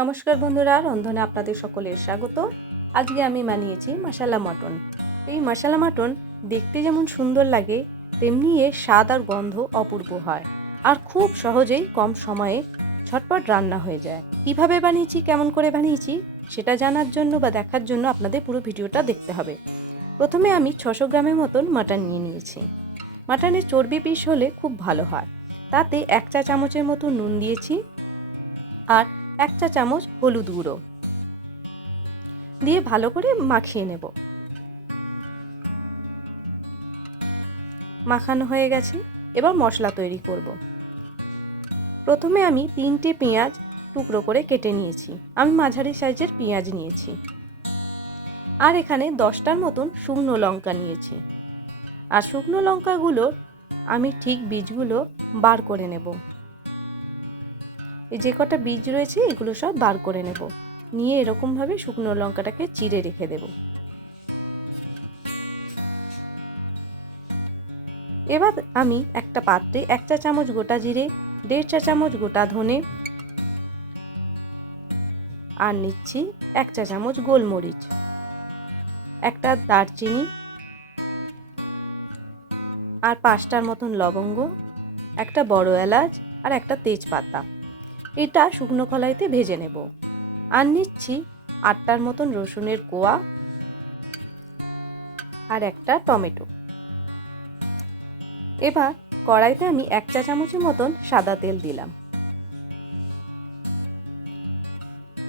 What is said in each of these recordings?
নমস্কার বন্ধুরা, রন্ধনে আপনাদের সকলের স্বাগত। আজকে আমি বানিয়েছি মশলা মটন। এই মশলা মটন দেখতে যেমন সুন্দর লাগে, তেমনি এর স্বাদ আর গন্ধ অপূর্ব হয়, আর খুব সহজেই কম সময়ে ঝটপট রান্না হয়ে যায়। কিভাবে বানিয়েছি, কেমন করে বানিয়েছি সেটা জানার জন্য বা দেখার জন্য আপনাদের পুরো ভিডিওটা দেখতে হবে। প্রথমে আমি 600 গ্রামের মতন মাটন নিয়ে নিয়েছি। মাটনের চর্বি পিস হলে খুব ভালো হয়। তাতে 1 চা চামচের মতো নুন দিয়েছি আর 1 চা চামচ হলুদ গুঁড়ো দিয়ে ভালো করে মাখিয়ে নেব। মাখানো হয়ে গেছে, এবার মশলা তৈরি করব। প্রথমে আমি 3টে পেঁয়াজ টুকরো করে কেটে নিয়েছি। আমি মাঝারি সাইজের পেঁয়াজ নিয়েছি। আর এখানে 10টার মতন শুকনো লঙ্কা নিয়েছি। আর শুকনো লঙ্কাগুলোর আমি ঠিক বীজগুলো বার করে নেব। এই যে কটা বীজ রয়েছে এগুলো সব বার করে নেব। নিয়ে এরকমভাবে শুকনো লঙ্কাটাকে চিড়ে রেখে দেব। এবার আমি একটা পাত্রে 1 চা চামচ গোটা জিরে, 1.5 চা চামচ গোটা ধনে আর নিচ্ছি 1 চা চামচ গোলমরিচ, একটা দারচিনি আর 5টার মতন লবঙ্গ, একটা বড় এলাচ আর একটা তেজপাতা। এটা শুকনো কড়াইতে ভেজে নেব। আর নিচ্ছি 8টার মতন রসুনের কোয়া আর একটা টমেটো। এবার কড়াইতে আমি 1 চা চামচের মতন সাদা তেল দিলাম।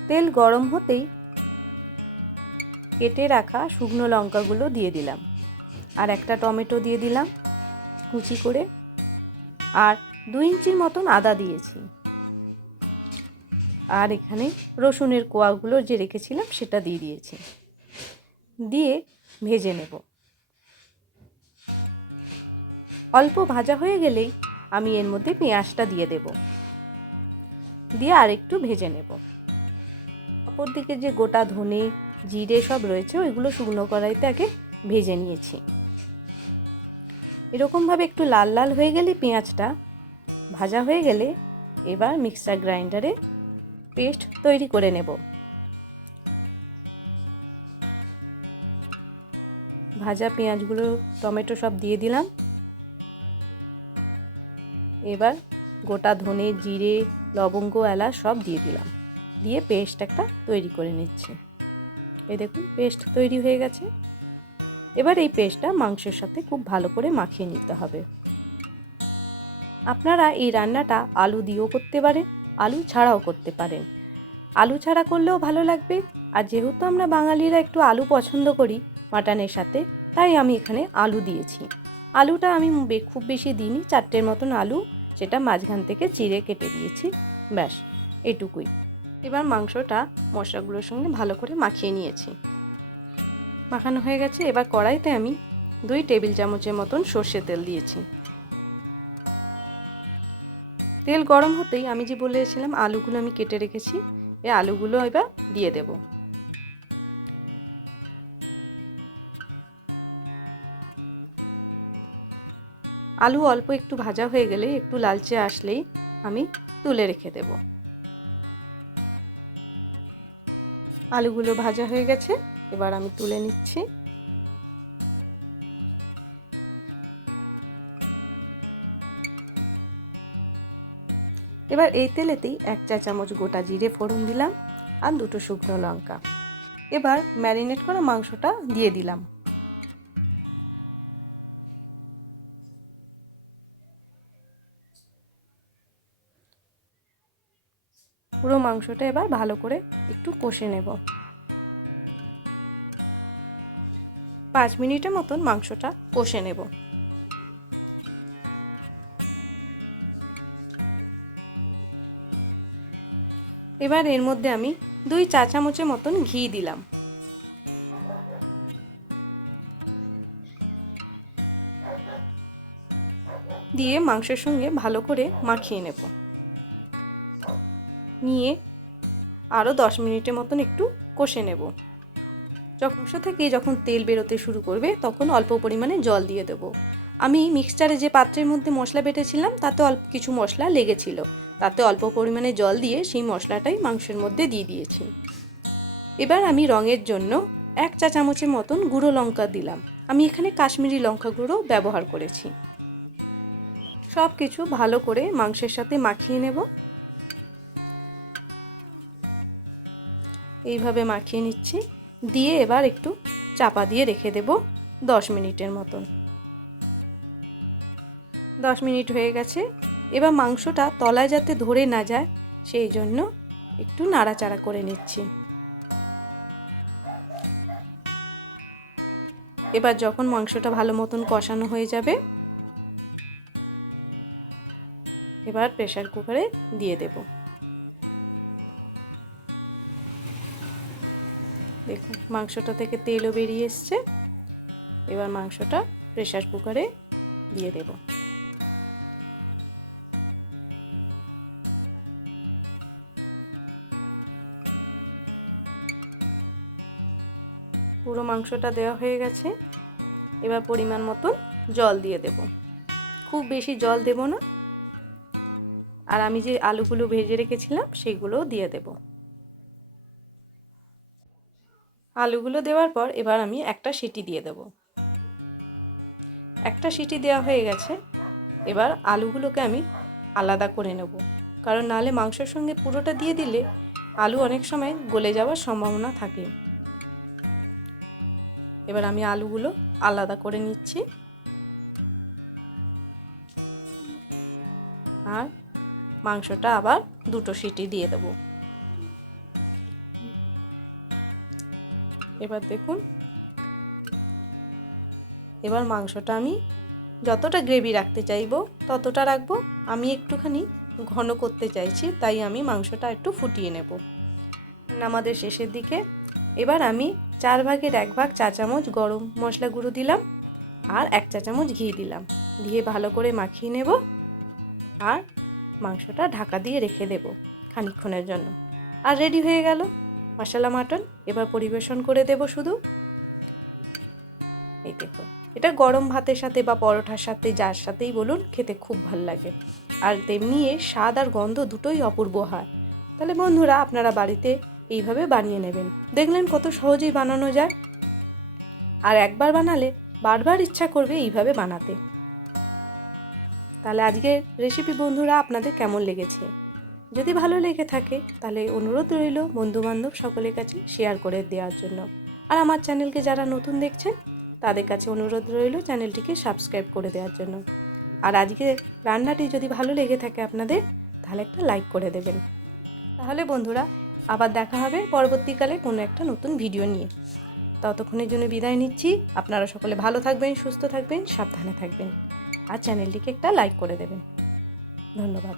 তেল গরম হতেই কেটে রাখা শুকনো লঙ্কাগুলো দিয়ে দিলাম আর একটা টমেটো দিয়ে দিলাম কুচি করে, আর 2 ইঞ্চির মতন আদা দিয়েছি। আর এখানে রসুনের কোয়াগুলো যে রেখেছিলাম সেটা দিয়ে দিয়েছি। দিয়ে ভেজে নেব। অল্প ভাজা হয়ে গেলেই আমি এর মধ্যে পেঁয়াজটা দিয়ে দেব। দিয়ে আরেকটু ভেজে নেব। অপর দিকে যে গোটা ধনে জিরে সব রয়েছে ওইগুলো শুকনো কড়াইতে আগে ভেজে নিয়েছি। এরকমভাবে একটু লাল লাল হয়ে গেলে পেঁয়াজটা ভাজা হয়ে গেলে এবার মিক্সার গ্রাইন্ডারে পেস্ট তৈরি করে নেব। ভাজা পেঁয়াজগুলো টমেটো সব দিয়ে দিলাম। এবার গোটা ধনে জিরে লবঙ্গ এলাচ সব দিয়ে দিলাম, দিয়ে পেস্ট একটা তৈরি করে নিচ্ছি। এই দেখুন পেস্ট তৈরি হয়ে গেছে। এবার এই পেস্টটা মাংসের সাথে খুব ভালো করে মাখিয়ে নিতে হবে। আপনারা এই রান্নাটা আলু দিয়েও করতে পারেন, আলু ছাড়াও করতে পারেন। আলু ছাড়া করলেও ভালো লাগবে। আর যেহেতু আমরা বাঙালিরা একটু আলু পছন্দ করি মাটনের সাথে, তাই আমি এখানে আলু দিয়েছি। আলুটা আমি খুব বেশি দিইনি, 4টের মতন আলু, সেটা মাঝখান থেকে চিড়ে কেটে দিয়েছি। ব্যাস এটুকুই। এবার মাংসটা মশলাগুলোর সঙ্গে ভালো করে মাখিয়ে নিয়েছি। মাখানো হয়ে গেছে। এবার কড়াইতে আমি 2 টেবিল চামচের মতন সর্ষের তেল দিয়েছি। তেল গরম হতেই আমি যে বলেছিলাম আলুগুলো আমি কেটে রেখেছি, এই আলুগুলো এবার দিয়ে দেব। আলু অল্প একটু ভাজা হয়ে গেলে, একটু লালচে আসলেই আমি তুলে রেখে দেব। আলুগুলো ভাজা হয়ে গেছে, এবার আমি তুলে নিচ্ছি। এবার এই তেলেতেই 1 চা চামচ গোটা জিরে ফোড়ন দিলাম আর 2টো শুকনো লঙ্কা। এবার ম্যারিনেট করা মাংসটা দিয়ে দিলাম। পুরো মাংসটা এবার ভালো করে একটু কষে নেব। 5 মিনিটের মতন মাংসটা কষে নেব। এবার এর মধ্যে আমি 2 চা চামচের মতন ঘি দিলাম। দিয়ে মাংসের সঙ্গে ভালো করে মাখিয়ে নেব। নিয়ে আরও 10 মিনিটের মতন একটু কষে নেব। মাংস থেকে যখন তেল বেরোতে শুরু করবে তখন অল্প পরিমাণে জল দিয়ে দেব। আমি মিক্সচারে যে পাত্রের মধ্যে মশলা বেটেছিলাম তাতে অল্প কিছু মশলা লেগেছিল, তাতে অল্প পরিমাণে জল দিয়ে সেই মশলাটাই মাংসের মধ্যে দিয়ে দিয়েছি। এবার আমি রঙের জন্য 1 চা চামচের মতন গুঁড়ো লঙ্কা দিলাম। আমি এখানে কাশ্মীরি লঙ্কা গুঁড়ো ব্যবহার করেছি। সব কিছু ভালো করে মাংসের সাথে মাখিয়ে নেব। এইভাবে মাখিয়ে নিচ্ছি, দিয়ে এবার একটু চাপা দিয়ে রেখে দেব 10 মিনিটের মতন। 10 মিনিট হয়ে গেছে। এবার মাংসটা তলায় যাতে ধরে না যায় সেই জন্য একটু নাড়াচাড়া করে নিচ্ছি। এবার যখন মাংসটা ভালো মতন কষানো হয়ে যাবে, এবার প্রেসার কুকারে দিয়ে দেব। দেখুন মাংসটা থেকে তেলও বেরিয়ে এসছে। এবার মাংসটা প্রেসার কুকারে দিয়ে দেব। পুরো মাংসটা দেওয়া হয়ে গেছে। এবার পরিমাণ মতন জল দিয়ে দেব। খুব বেশি জল দেব না। আর আমি যে আলুগুলো ভেজে রেখেছিলাম সেগুলোও দিয়ে দেব। আলুগুলো দেওয়ার পর এবার আমি একটা সিটি দিয়ে দেব। একটা সিটি দেওয়া হয়ে গেছে। এবার আলুগুলোকে আমি আলাদা করে নেব, কারণ নাহলে মাংসের সঙ্গে পুরোটা দিয়ে দিলে আলু অনেক সময় গলে যাওয়ার সম্ভাবনা থাকে। এবার আমি আলুগুলো আলাদা করে নিচ্ছি। আর মাংসটা আবার 2টো সিটি দিয়ে দেব। এবার দেখুন, এবার মাংসটা আমি যতটা গ্রেভি রাখতে চাইবো ততটা রাখবো। আমি একটুখানি ঘন করতে চাইছি, তাই আমি মাংসটা একটু ফুটিয়ে নেব। আমাদের শেষের দিকে এবার আমি 4 ভাগের 1 ভাগ চা চামচ গরম মশলা গুঁড়ো দিলাম আর 1 চা চামচ ঘি দিলাম। দিয়ে ভালো করে মাখিয়ে নেব আর মাংসটা ঢাকা দিয়ে রেখে দেব খানিকক্ষণের জন্য। আর রেডি হয়ে গেল মশলা মাটন। এবার পরিবেশন করে দেব শুধু। এই দেখুন, এটা গরম ভাতের সাথে বা পরোটার সাথে যার সাথেই বলুন খেতে খুব ভালো লাগে। আর তেমনি এর স্বাদ আর গন্ধ দুটোই অপূর্ব হয়। তাহলে বন্ধুরা আপনারা বাড়িতে এইভাবে বানিয়ে নেবেন। দেখলেন কত সহজেই বানানো যায়। আর একবার বানালে বারবার ইচ্ছা করবে এইভাবে বানাতে। তাহলে আজকের রেসিপি বন্ধুরা আপনাদের কেমন লেগেছে? যদি ভালো লেগে থাকে তাহলে অনুরোধ রইল বন্ধুবান্ধব সকলের কাছে শেয়ার করে দেওয়ার জন্য। আর আমার চ্যানেলকে যারা নতুন দেখছেন তাদের কাছে অনুরোধ রইল চ্যানেলটিকে সাবস্ক্রাইব করে দেওয়ার জন্য। আর আজকে রান্নাটি যদি ভালো লেগে থাকে আপনাদের তাহলে একটা লাইক করে দেবেন। তাহলে বন্ধুরা আবার দেখা হবে পরবর্তীকালে কোনো একটা নতুন ভিডিও নিয়ে। ততক্ষণের জন্য বিদায় নিচ্ছি। আপনারা সকলে ভালো থাকবেন, সুস্থ থাকবেন, সাবধানে থাকবেন আর চ্যানেলটিকে একটা লাইক করে দেবেন। ধন্যবাদ।